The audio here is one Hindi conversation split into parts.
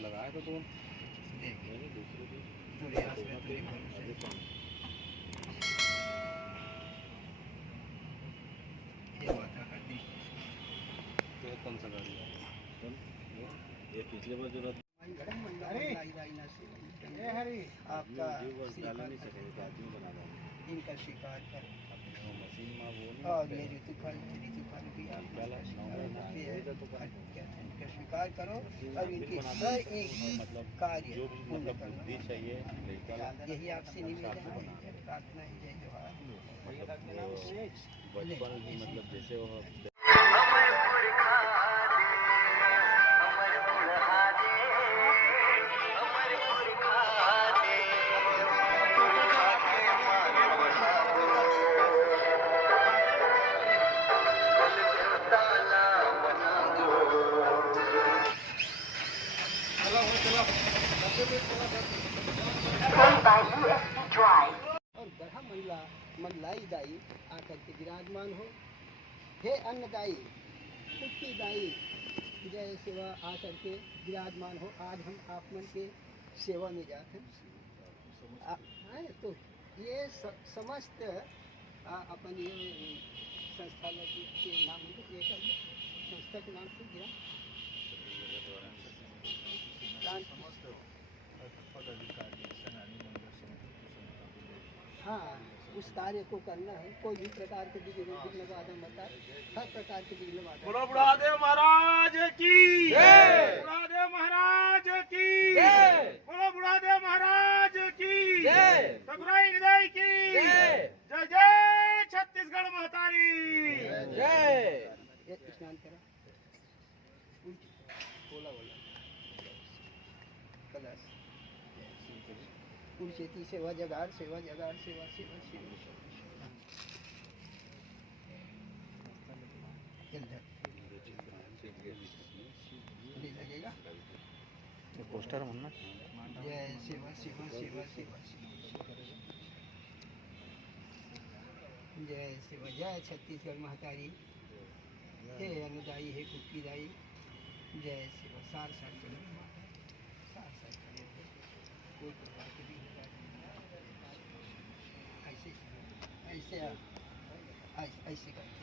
लगाया तो कौन सा गाड़ी ये पिछले बार जो आपका इनका शिकार कर मशीन में वो मेरी तूफान भी इनका स्वीकार करो और इनकी हर एक कार्य जो मतलब बुद्धि चाहिए यही आपसे निवेदन है, प्रार्थना है। जय जोहार। बचपन मतलब जैसे वो और ग्रह मंडलाई दाई आकर के विराजमान हो। हे अन्नदाई पुष्टिदाई जय सेवा आकर के विराजमान हो। आज हम आप मन के सेवा में जाते हैं तो ये समस्त अपन ये संस्था के नाम ये संस्था के नाम से दिया हाँ उस कार्य को करना है। कोई भी प्रकार के विघ्न बाधा मत आए, हर प्रकार के विघ्न बाधा। बोलो बुढ़ादेव महाराज की जय, बुढ़ादेव महाराज की जय, बोलो बुढ़ादेव महाराज की जय, सतगुराई हृदय की जय, जय जय छत्तीसगढ़ महतारी जय। स्नान करा बोला कलश पुरुषेती सेवा जगार सेवा जगार सेवा सेवा सेवा लगेगा पोस्टर होना। जय सेवा सेवा सेवा सेवा जय सेवा जय छत्तीसगढ़ महतारी। हे अन्नदाई हे कुक्कीदाई जय सेवा। सार सार चलो सार सार चलो कोई प्रकार की भी ऐसे ऐसे करते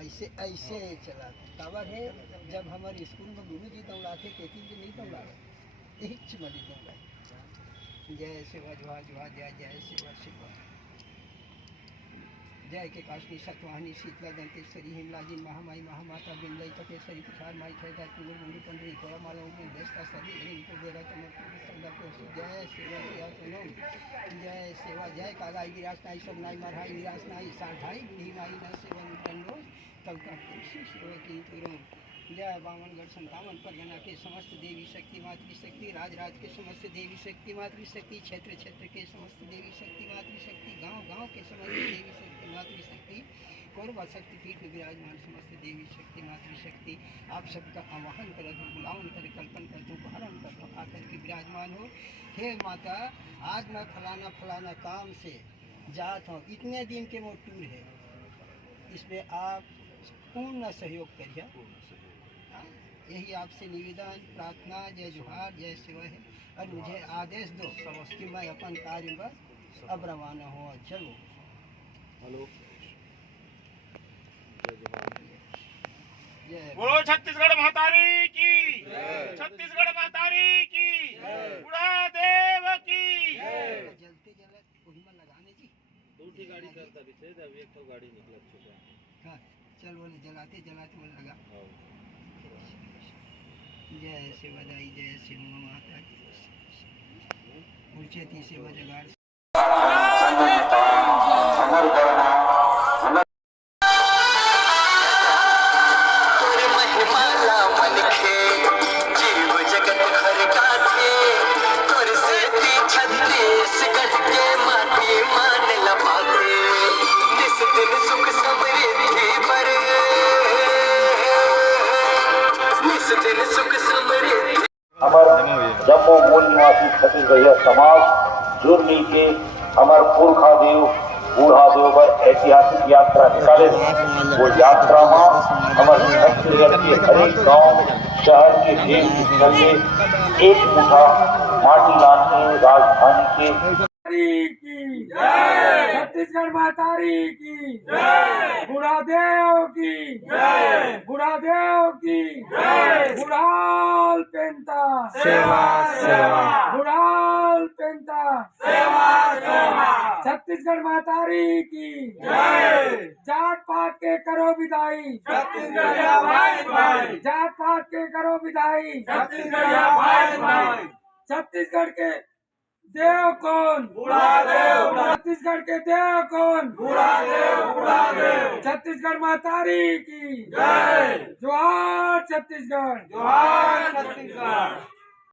ऐसे ऐसे चलाते। काबर है जब हमारे स्कूल में गुरु जी दौड़ाते कहती कि नहीं दौड़ाए एक मली दौड़ाए। जय सेवा जुहा जुहा जय जय सेवा सेवा जय के काशनी सतवाहिनी शीतला दंतेश्वरी हिमलाजी महामाई महामाता बिंदई तपेश्वरी तुषार माई खैदा कुंगुर मुंडी पंडरी कोया माला उनके देशता सदी इनको बेरा जय सेवा किया सुनो। जय सेवा जय कागाई विरास नाई सब नाई मरहाई विरास नाई साढ़ाई बूढ़ी माई न सेवन दंडो तब तक सेवा की तुरंत। जय बावनगढ़ 57 परगना के समस्त देवी शक्ति मातृशक्ति राज राज के समस्त देवी शक्ति मातृशक्ति क्षेत्र क्षेत्र के समस्त देवी शक्ति मातृशक्ति गांव गांव के समस्त देवी शक्ति मातृशक्ति कोरबा शक्तिपीठ में विराजमान समस्त देवी शक्ति मातृशक्ति आप सबका आवाहन कर दो बुलावन कर कल्पन कर दो हरण कर दो आकर के विराजमान हो। हे माता आज मैं फलाना फलाना काम से जाता हूँ, इतने दिन के वो टूर है, इसमें आप पूर्ण सहयोग करिए। यही आपसे निवेदन प्रार्थना जय जोहार जय सेवा है। और मुझे आदेश दो कि मैं अपन कार्य में अब रवाना हो। चलो हेलो बोलो छत्तीसगढ़ महतारी की छत्तीसगढ़ महतारी की बुढ़ादेव की। जलते जलत वही में लगाने जी दूसरी गाड़ी करता भी थे अभी एक तो गाड़ी निकला चुका। हाँ चल बोले जलाते जलाते बोले लगा। जय सेवा दाई जय सेवा माता उच्चती सेवा जगार जम्मू मूल निवासी छत्तीसगढ़ समाज जुर्मी के अमर पुरखा देव बूढ़ादेव पर ऐतिहासिक यात्रा निकाले। वो यात्रा में हमारे छत्तीसगढ़ के हरेक गांव शहर के देश के एक मुठा माटी लाने राजधानी के की जय, छत्तीसगढ़ मातारी की जय, बुढ़ादेव की जय, बुढ़ादेव की जय, बुढ़ाल पेंता सेवा सेवा, बुढ़ाल पेंता सेवा सेवा, छत्तीसगढ़ मातारी की जय, जात पात के करो विदाई, छत्तीसगढ़ भाई भाई, जात पात के करो विदाई, छत्तीसगढ़ भाई भाई, छत्तीसगढ़ के देव कौन? बुढ़ादेव। छत्तीसगढ़ के देव कौन? बुढ़ादेव बुढ़ादेव। छत्तीसगढ़ मातारी की जय, जोहार छत्तीसगढ़, जोहार छत्तीसगढ़।